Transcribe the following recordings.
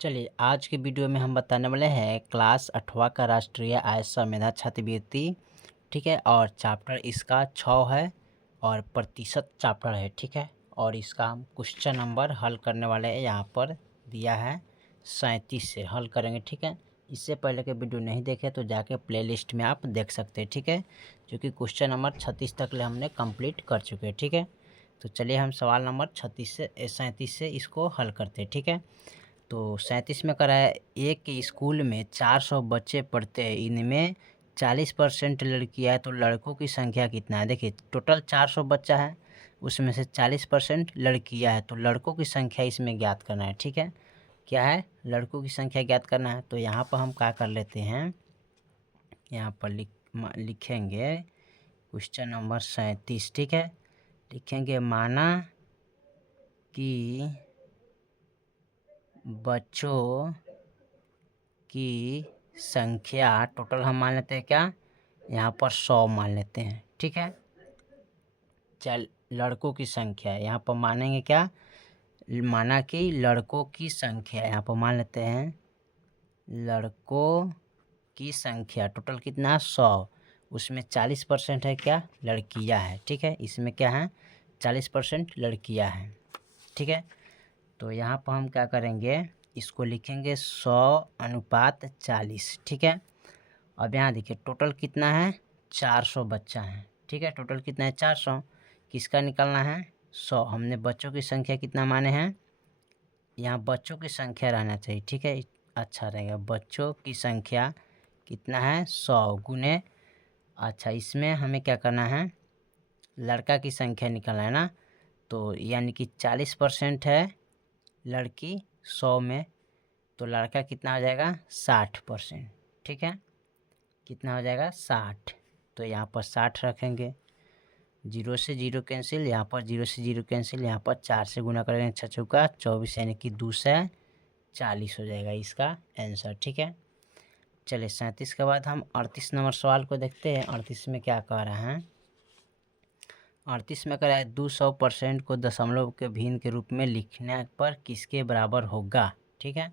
चलिए आज के वीडियो में हम बताने वाले हैं क्लास 8वां का राष्ट्रीय आय संविदा छात्रवृत्ति। ठीक है, और चैप्टर इसका 6 है और प्रतिशत चैप्टर है। ठीक है, और इसका हम क्वेश्चन नंबर हल करने वाले हैं। यहाँ पर दिया है 37 से हल करेंगे। ठीक है, इससे पहले के वीडियो नहीं देखे तो जाके प्लेलिस्ट में आप देख सकते हैं। ठीक है, जो कि क्वेश्चन नंबर 36 तक ले हमने कंप्लीट कर चुके हैं। ठीक है, तो चलिए हम सवाल नंबर 37 से इसको हल करते हैं। ठीक है, तो 37 में करा है, एक स्कूल में 400 बच्चे पढ़ते हैं, इनमें 40% लड़कियां है, तो लड़कों की संख्या कितना है। देखिए टोटल 400 बच्चा है, उसमें से 40% लड़कियां है, तो लड़कों की संख्या इसमें ज्ञात करना है। ठीक है, क्या है, लड़कों की संख्या ज्ञात करना है। तो यहाँ पर हम क्या कर लेते हैं, यहाँ पर लिखेंगे क्वेश्चन नंबर 37। ठीक है, लिखेंगे माना कि बच्चों की संख्या टोटल हम मान लेते हैं क्या, यहाँ पर 100 मान लेते हैं। ठीक है, चल लड़कों की संख्या यहाँ पर मानेंगे क्या, माना कि लड़कों की संख्या यहाँ पर मान लेते हैं, लड़कों की संख्या टोटल कितना, 100, उसमें 40% है क्या, लड़कियां है। ठीक है, इसमें क्या है, 40% लड़कियां हैं। ठीक है, तो यहाँ पर हम क्या करेंगे, इसको लिखेंगे 100/40। ठीक है, अब यहाँ देखिए टोटल कितना है, 400 बच्चा है। ठीक है, टोटल कितना है, 400, किसका निकालना है, 100। हमने बच्चों की संख्या कितना माने हैं, यहाँ बच्चों की संख्या रहना चाहिए। ठीक है, अच्छा रहेगा, बच्चों की संख्या कितना है, 100 गुने, अच्छा इसमें हमें क्या करना है, लड़का की संख्या निकालना है ना, तो यानी कि 40% है लड़की 100 में, तो लड़का कितना हो जाएगा, 60%। ठीक है, कितना हो जाएगा, 60, तो यहाँ पर 60 रखेंगे, 0 से 0 कैंसिल, यहाँ पर 0 से 0 कैंसिल, यहाँ पर 4 से गुना करेंगे, 6 चौका 24, यानी कि 2 से 40 हो जाएगा इसका आंसर। ठीक है, चलिए 37 के बाद हम 38 नंबर सवाल को देखते हैं। 38 में क्या कह रहा है, 38 में कह रहा है 200% को दशमलव के भिन्न के रूप में लिखने पर किसके बराबर होगा। ठीक है,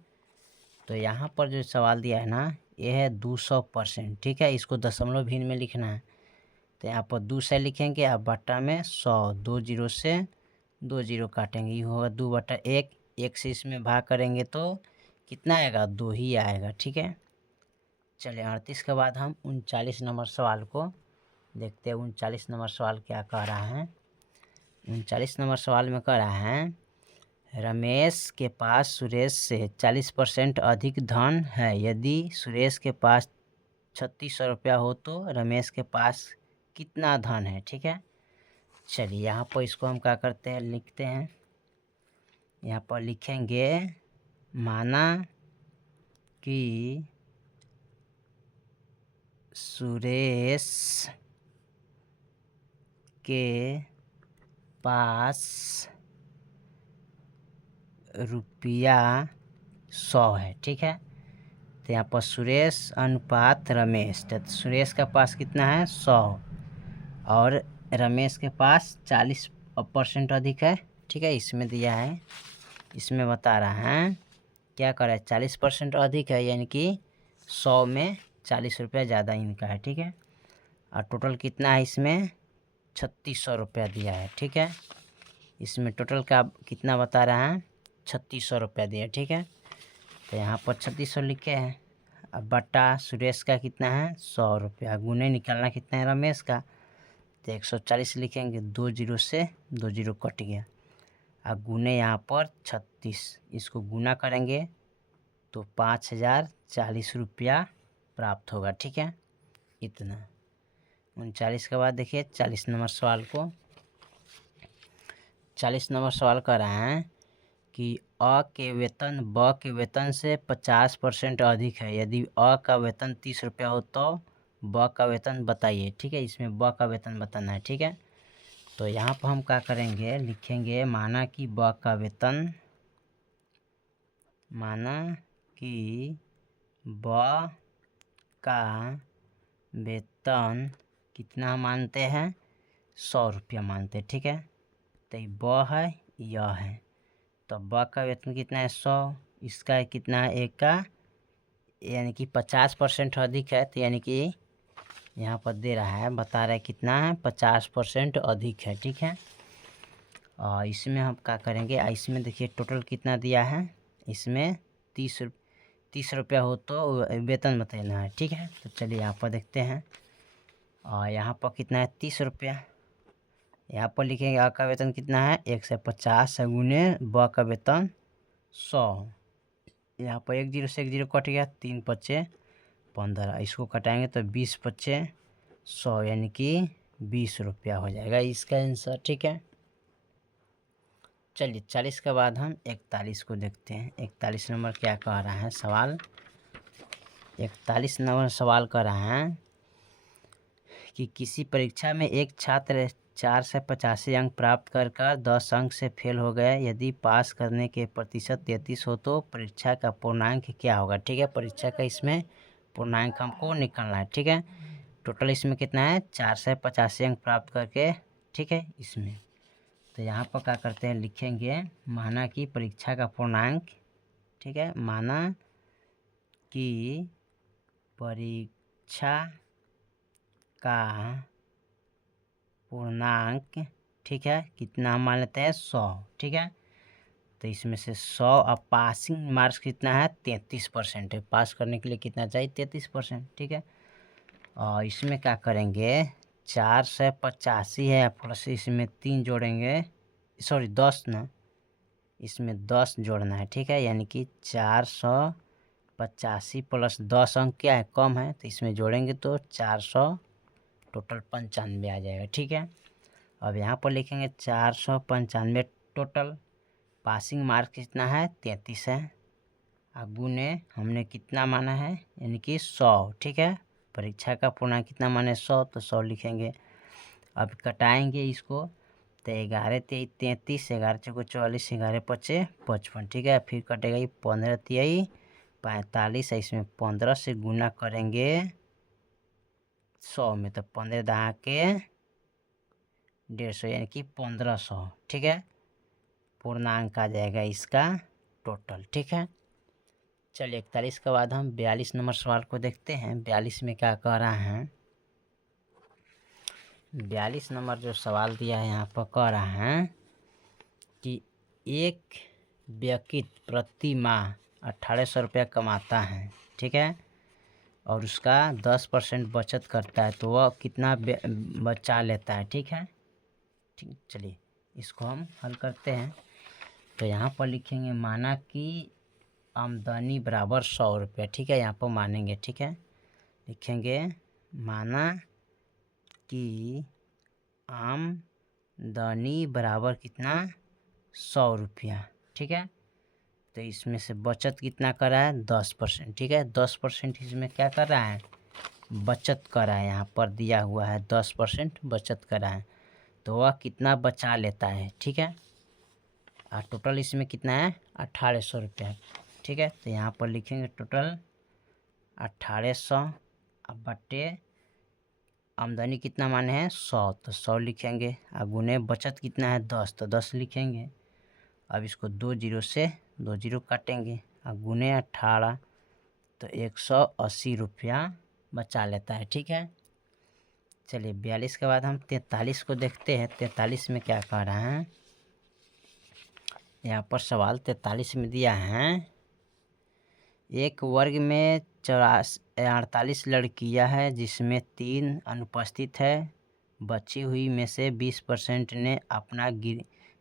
तो यहाँ पर जो सवाल दिया है ना, ये है 200%। ठीक है, इसको दशमलव भिन्न में लिखना है, तो यहाँ पर 2 से लिखेंगे, अब बट्टा में 100, 2 0 से 2 0 काटेंगे, ये होगा 2/1, 1 से इसमें भाग करेंगे तो कितना आएगा, 2 ही आएगा। ठीक है, चलिए 38 के बाद हम 39 नंबर सवाल को देखते हैं। 39 नंबर सवाल क्या कह रहा है, 39 नंबर सवाल में कह रहा है, रमेश के पास सुरेश से 40% अधिक धन है, यदि सुरेश के पास 3600 रुपया हो तो रमेश के पास कितना धन है। ठीक है, चलिए यहाँ पर इसको हम क्या करते हैं, लिखते हैं, यहाँ पर लिखेंगे माना कि सुरेश के पास रुपया 100 है। ठीक है, तो यहाँ पर सुरेश अनुपात रमेश, तो सुरेश का पास कितना है, 100, और रमेश के पास 40% अधिक है। ठीक है, इसमें दिया है, इसमें बता रहा है क्या करे, 40% अधिक है, यानी कि 100 में 40 रुपया ज़्यादा इनका है। ठीक है, और टोटल कितना है, इसमें 3600 रुपया दिया है। ठीक है, इसमें टोटल का कितना बता रहा है, 3600 रुपया दिया। ठीक है, तो यहाँ पर 3600 लिखे हैं, अब बट्टा सुरेश का कितना है, 100 रुपया, गुने निकालना कितना है रमेश का, तो 140 लिखेंगे, 2 0 से 2 0 कट गया, अब गुने यहाँ पर 36, इसको गुना करेंगे तो 5040 रुपया प्राप्त होगा। ठीक है, इतना 39 के बाद देखिए 40 नंबर सवाल को। 40 नंबर सवाल कर रहा है कि अ के वेतन ब के वेतन से 50% अधिक है, यदि अ का वेतन 30 रुपया हो तो ब का वेतन बताइए। ठीक है, इसमें ब का वेतन बताना है। ठीक है, तो यहाँ पर हम क्या करेंगे, लिखेंगे माना कि ब का वेतन, माना कि ब का वेतन कितना हम मानते हैं, 100 रुपया मानते हैं। ठीक है, तो ये ब है, यह है, तो ब का वेतन कितना है, 100, इसका कितना है, एक का यानी कि 50% अधिक है, तो यानी कि यहाँ पर दे रहा है, बता रहा है कितना है, 50% अधिक है। ठीक है, और इसमें हम क्या करेंगे, इसमें देखिए टोटल कितना दिया है, इसमें 30 रुपया हो तो वेतन बताना है। ठीक है, तो चलिए यहाँ पर देखते हैं, और यहाँ पर कितना है, 30 रुपया। यहाँ पर लिखेंगे आ का वेतन कितना है, 150 गुने ब का वेतन 100। यहाँ पर 1 जीरो से 1 जीरो कट गया, 3 पच्चे 15, इसको कटाएंगे तो 20 पच्चे 100, यानी कि 20 रुपया हो जाएगा इसका आंसर। ठीक है, चलिए 40 के बाद हम 41 को देखते हैं। 41 नंबर क्या कह रहा है सवाल, 41 नंबर सवाल कर रहा है कि किसी परीक्षा में एक छात्र 4 से 85 अंक प्राप्त कर 10 अंक से फेल हो गया। यदि पास करने के प्रतिशत 33 हो तो परीक्षा का पूर्णांक क्या होगा। ठीक है, परीक्षा का इसमें पूर्णांक हमको निकालना है। ठीक है, टोटल इसमें कितना है, 4 से 85 अंक प्राप्त करके। ठीक है, इसमें तो यहाँ पर क्या करते हैं, लिखेंगे माना कि परीक्षा का पूर्णांक। ठीक है, माना कि परीक्षा का पूर्णांक, ठीक है, कितना हम मान लेते हैं 100। ठीक है, तो इसमें से 100, अब पासिंग मार्क्स कितना है, 33% है। पास करने के लिए कितना चाहिए, 33%। ठीक है, और इसमें क्या करेंगे, 4 से 85 है प्लस इसमें 3 जोड़ेंगे, सॉरी 10 ना, इसमें 10 जोड़ना है। ठीक है, यानी कि 485 प्लस 10 अंक क्या है, कम है, तो इसमें जोड़ेंगे तो 400, टोटल 95 आ जाएगा। ठीक है, अब यहाँ पर लिखेंगे 495 टोटल, पासिंग मार्क कितना है, 33 है, अब गुने हमने कितना माना है, यानी कि 100। ठीक है, परीक्षा का पूर्णांक कितना माने 100, तो 100 लिखेंगे। अब कटाएंगे इसको, तो 11 तेई 33, 11 चौको 44, 11 पचे 55। ठीक है, फिर कटेगा ये 15 तिहाई 45, इसमें 15 से गुना करेंगे 100 में, तो 15 दहा के 150, यानी कि 1500। ठीक है, पूर्णांक आ जाएगा इसका टोटल। ठीक है, चलिए 41 के बाद हम 42 नंबर सवाल को देखते हैं। 42 में क्या कह रहा है, 42 नंबर जो सवाल दिया है यहाँ पर कह रहा है कि एक व्यक्ति प्रति माह 1800 रुपया कमाता है। ठीक है, और उसका 10% बचत करता है, तो वह कितना बचा लेता है। ठीक है, ठीक, चलिए इसको हम हल करते हैं। तो यहाँ पर लिखेंगे माना कि आमदनी बराबर 100 रुपया। ठीक है, यहाँ पर मानेंगे। ठीक है, लिखेंगे माना कि आमदनी बराबर कितना, 100 रुपया। ठीक है, तो इसमें से बचत कितना कर रहा है, 10%। ठीक है, 10% इसमें क्या कर रहा है, बचत कर रहा है, यहाँ पर दिया हुआ है 10% बचत कर रहा है, तो वह कितना बचा लेता है। ठीक है, और टोटल इसमें कितना है, 1800 रुपया। ठीक है, तो यहाँ पर लिखेंगे टोटल 1800, अब बटे आमदनी कितना माने हैं 100, तो 100 लिखेंगे, और गुने बचत कितना है 10, तो 10 लिखेंगे। अब इसको 2 जीरो से 2 जीरो काटेंगे, और गुने 18, तो 180 रुपया बचा लेता है। ठीक है, चलिए 42 के बाद हम 43 को देखते हैं। 43 में क्या कह रहा है, यहाँ पर सवाल 43 में दिया है, एक वर्ग में 48 लड़कियां हैं जिसमें 3 अनुपस्थित है। बची हुई में से 20% ने अपना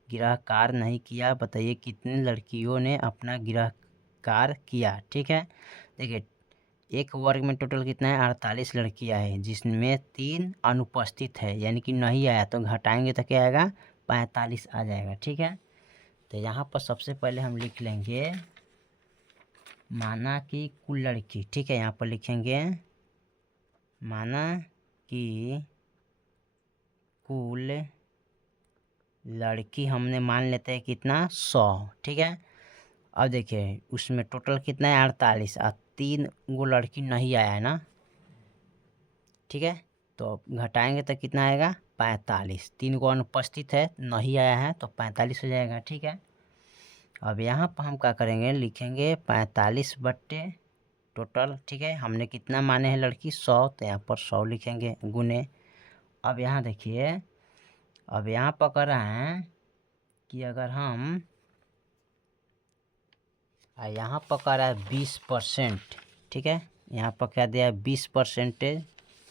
गृह कार्य नहीं किया। बताइए कितनी लड़कियों ने अपना गृह कार्य किया। ठीक है, देखिए एक वर्ग में टोटल कितना है, 48 लड़कियां हैं जिसमें 3 अनुपस्थित है, यानी कि नहीं आया, तो घटाएंगे तो क्या आएगा, 45 आ जाएगा। ठीक है, तो यहाँ पर सबसे पहले हम लिख लेंगे माना कि कुल लड़की। ठीक है, यहाँ पर लिखेंगे माना कि कुल लड़की हमने मान लेते हैं कितना, 100। ठीक है, अब देखिए उसमें टोटल कितना है, 48, और 3 वो लड़की नहीं आया है ना। ठीक है, तो घटाएंगे तो कितना आएगा, 45। 3 को अनुपस्थित है, नहीं आया है, तो 45 हो जाएगा। ठीक है, अब यहाँ पर हम क्या करेंगे, लिखेंगे 45 बट्टे टोटल, ठीक है। हमने कितना माने हैं लड़की 100, तो यहाँ पर 100 लिखेंगे गुने। अब यहाँ देखिए, अब यहाँ पर कह रहे हैं कि अगर हम यहाँ पर कह रहा है 20%, ठीक है। यहाँ पर क्या दिया है 20%,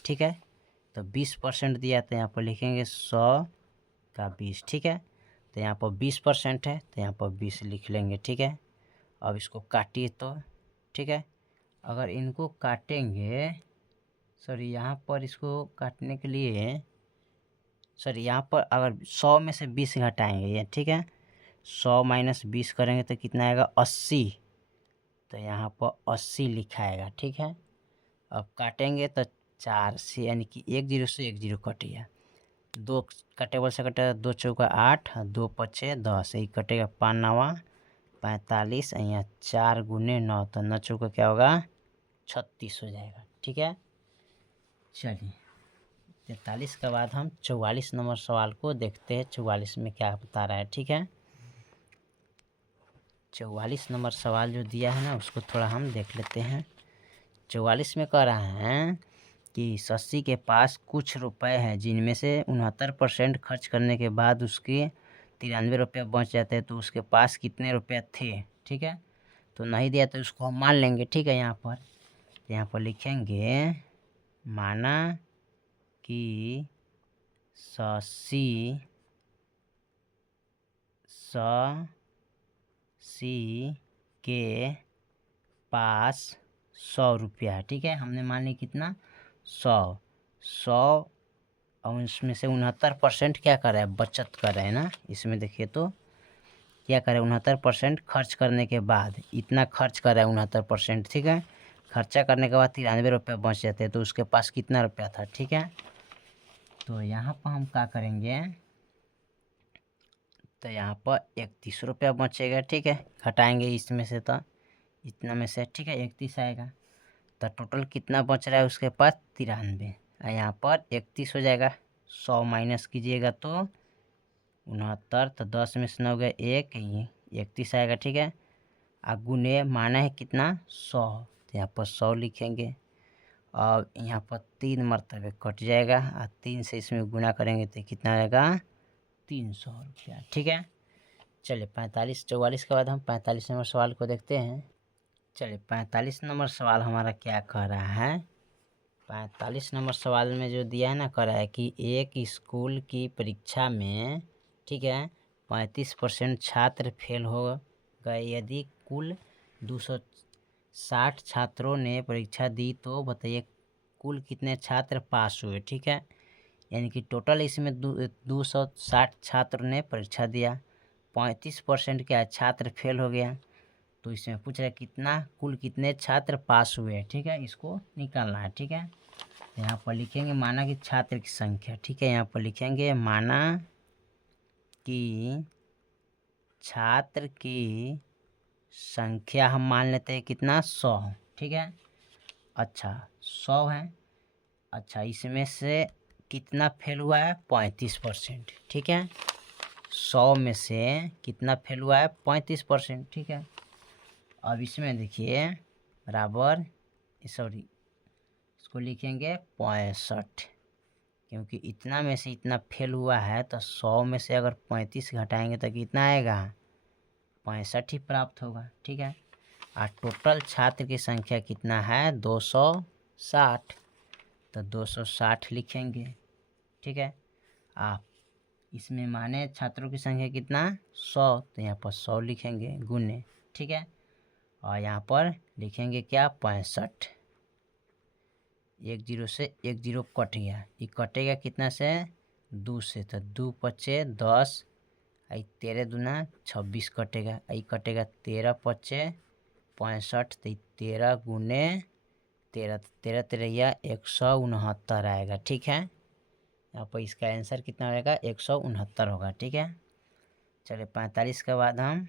ठीक है। तो 20% दिया, तो यहाँ पर लिखेंगे 100 का 20, ठीक है। तो यहाँ पर 20% है, तो यहाँ पर 20 लिख लेंगे, ठीक है। अब इसको काटिए तो, ठीक है। अगर इनको काटेंगे, सॉरी यहाँ पर इसको काटने के लिए, सॉरी यहाँ पर अगर 100 में से 20 घटाएंगे ये, ठीक है। 100 माइनस 20 करेंगे तो कितना आएगा 80, तो यहाँ पर 80 लिखाएगा, ठीक है। अब काटेंगे तो 4 से, यानी कि 1 0 से 1 0 कट गया, 2 का टेबल से कटेगा, 2 चौका 8, 2 पचे 10, यही कटेगा 5 9 45, यहाँ 4 गुने 9, तो 9 चौका क्या होगा 36 हो जाएगा, ठीक है। चलिए 43 के बाद हम 44 नंबर सवाल को देखते हैं, 44 में क्या बता रहा है, ठीक है। 44 नंबर सवाल जो दिया है ना, उसको थोड़ा हम देख लेते हैं। 44 में कह रहा है कि शशि के पास कुछ रुपए हैं, जिनमें से 69% खर्च करने के बाद उसके 93 रुपये बच जाते हैं, तो उसके पास कितने रुपये थे, ठीक है। तो नहीं दिया तो उसको हम मान लेंगे, ठीक है। यहाँ पर लिखेंगे माना कि शशि के पास 100 रुपया है, ठीक है। हमने मान लिया कितना 100, और इसमें से 69% क्या कर रहा है, बचत कर रहे हैं ना। इसमें देखिए तो क्या करे, 69% खर्च करने के बाद इतना खर्च कर रहा है 69%, ठीक है। खर्चा करने के बाद 93 रुपये बच जाते हैं, तो उसके पास कितना रुपया था, ठीक है। तो यहाँ पर हम क्या करेंगे, तो यहाँ पर 31 रुपया बचेगा, ठीक है। घटाएंगे इसमें से, तो इतना में से, ठीक है, 31 आएगा। तो टोटल कितना बच रहा है उसके पास 93, और यहाँ पर 31 हो जाएगा। 100 माइनस कीजिएगा तो 69, तो 10 में से 9 गया 1, 31 आएगा, ठीक है। और गुने माना है कितना 100, तो यहाँ पर 100 लिखेंगे, और यहाँ पर 3 मरतबे कट जाएगा, और 3 से इसमें गुना करेंगे तो कितना आएगा 300 रुपया, ठीक है। चलिए 44 के बाद हम 45 नंबर सवाल को देखते हैं। चलिए 45 नंबर सवाल हमारा क्या कह रहा है, 45 नंबर सवाल में जो दिया है ना, कह रहा है कि एक स्कूल की परीक्षा में, ठीक है, 35% छात्र फेल हो गए। यदि कुल 260 छात्रों ने परीक्षा दी, तो बताइए कुल कितने छात्र पास हुए, ठीक है। यानी कि टोटल इसमें 260 छात्र ने परीक्षा दिया, 35% क्या छात्र फेल हो गया, तो इसमें पूछ रहा है कितना कुल कितने छात्र पास हुए, ठीक है। इसको निकालना है, ठीक है। यहाँ पर लिखेंगे माना कि छात्र की संख्या, ठीक है। यहाँ पर लिखेंगे माना कि छात्र की संख्या हम मान लेते हैं कितना 100, ठीक है। अच्छा 100 है, अच्छा इसमें से कितना फेल हुआ है 35%, ठीक है। 100 में से कितना फेल हुआ है 35%, ठीक है। अब इसमें देखिए बराबर, सॉरी इसको लिखेंगे 65, क्योंकि इतना में से इतना फेल हुआ है, तो 100 में से अगर 35 घटाएंगे तो कितना आएगा 65 ही प्राप्त होगा, ठीक है। और टोटल छात्र की संख्या कितना है 260, तो 260 लिखेंगे, ठीक है। आप इसमें माने छात्रों की संख्या कितना 100, तो यहाँ पर 100 लिखेंगे गुने, ठीक है। और यहाँ पर लिखेंगे क्या 65, 1 0 से 1 0 कट गया, ये कटेगा कितना से 2 से, तो 2 पचे 10, आई 13 दूना 26 कटेगा, आई कटेगा 13 पचे 65, तो 13 गुने 13, 13 13 169 आएगा, ठीक है। यहाँ पर इसका आंसर कितना रहेगा 169 होगा, ठीक है। चलिए 45 के बाद हम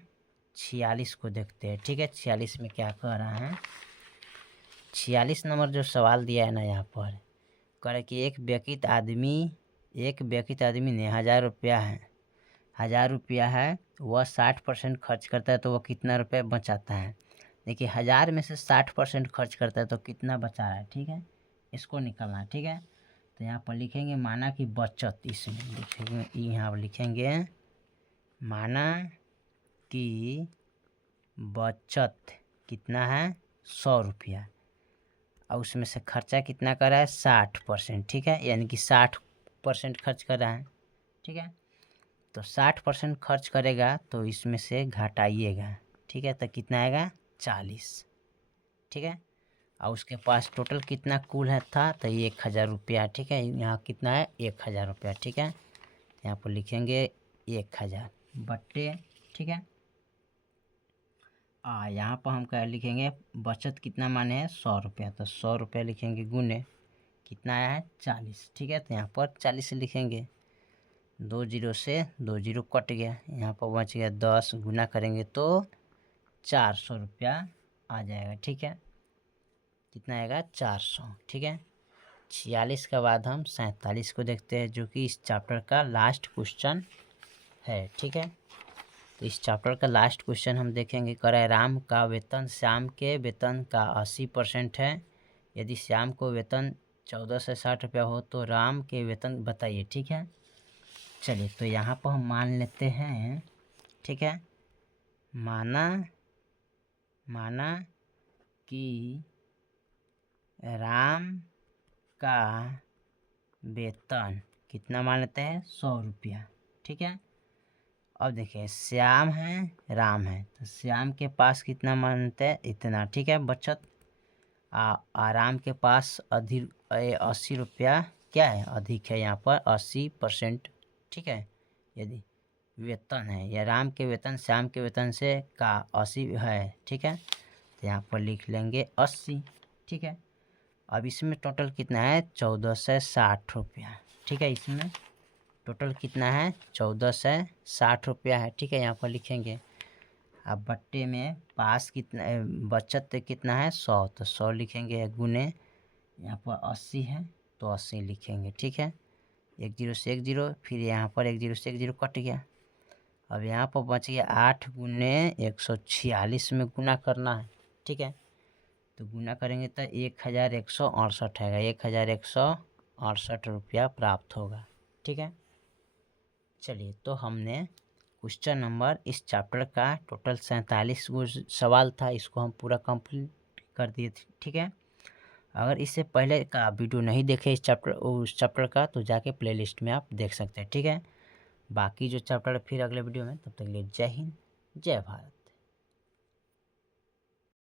46 को देखते हैं, ठीक है। 46 में क्या कह रहा है, 46 नंबर जो सवाल दिया है ना, यहाँ पर कह रहा है कि एक व्यक्ति आदमी ने 1000 रुपया है वह 60% खर्च करता है तो वह कितना रुपये बचाता है। देखिए 1000 में से 60% खर्च करता है तो कितना बचा रहा है, ठीक है, इसको निकालना है, ठीक है। तो यहाँ पर लिखेंगे माना कि बचत, इसमें लिखेंगे, यहाँ पर लिखेंगे माना कि बचत कितना है 100 रुपया, और उसमें से खर्चा कितना कर रहा है 60%, ठीक है, यानी कि 60% खर्च कर रहा है, ठीक है। तो 60% खर्च करेगा तो इसमें से घटाइएगा, ठीक है, तो कितना आएगा 40, ठीक है। और उसके पास टोटल कितना कुल है था तो 1000 रुपया, ठीक है, यहाँ कितना है 1000 रुपया, ठीक है। यहाँ पर लिखेंगे 1000 बट्टे, ठीक है। यहाँ पर हम क्या लिखेंगे बचत कितना माने है 100 रुपया, तो 100 रुपया लिखेंगे गुने कितना आया है 40, ठीक है। तो यहाँ पर 40 लिखेंगे, 2 जीरो से 2 जीरो कट गया, यहाँ पर बच गया 10, गुना करेंगे तो 400 रुपया आ जाएगा, ठीक है। कितना आएगा 400, ठीक है। 46 के बाद हम 47 को देखते हैं जो कि इस चैप्टर का लास्ट क्वेश्चन है, ठीक है। तो इस चैप्टर का लास्ट क्वेश्चन हम देखेंगे, करे राम का वेतन श्याम के वेतन का 80% है, यदि श्याम को वेतन 14 से 60 रुपया हो तो राम के वेतन बताइए, ठीक है। चलिए तो यहाँ पर हम मान लेते हैं, ठीक है, माना कि राम का वेतन कितना मान लेते हैं 100 रुपया, ठीक है। अब देखिए श्याम है राम है, तो श्याम के पास कितना मानते हैं इतना, ठीक है, बचत। राम के पास 80 रुपया क्या है अधिक है, यहाँ पर 80%, ठीक है। यदि वेतन है या राम के वेतन श्याम के वेतन से का 80 है, ठीक है, तो यहाँ पर लिख लेंगे 80, ठीक है। अब इसमें टोटल कितना है 1460 रुपया, ठीक है, इसमें टोटल कितना है 1460 रुपया है, ठीक है, यहाँ पर लिखेंगे। अब बट्टे में पास कितना बचत कितना है 100, तो 100 लिखेंगे, गुने यहाँ पर 80 है तो 80 लिखेंगे, ठीक है। 1 जीरो से 1 जीरो, फिर यहाँ पर 1 जीरो से 1 जीरो कट गया। अब यहाँ पर बच गया 8 गुने 146 में गुना करना है, ठीक है। तो गुना करेंगे तो 1168 आएगा, 1168 रुपया प्राप्त होगा, ठीक है। चलिए तो हमने क्वेश्चन नंबर इस चैप्टर का टोटल 47 सवाल था, इसको हम पूरा कंप्लीट कर दिए थे, ठीक है। अगर इससे पहले का वीडियो नहीं देखे उस चैप्टर का तो जाके प्लेलिस्ट में आप देख सकते हैं, ठीक है। बाकी जो चैप्टर फिर अगले वीडियो में, तब तक के लिए जय हिंद जय भारत।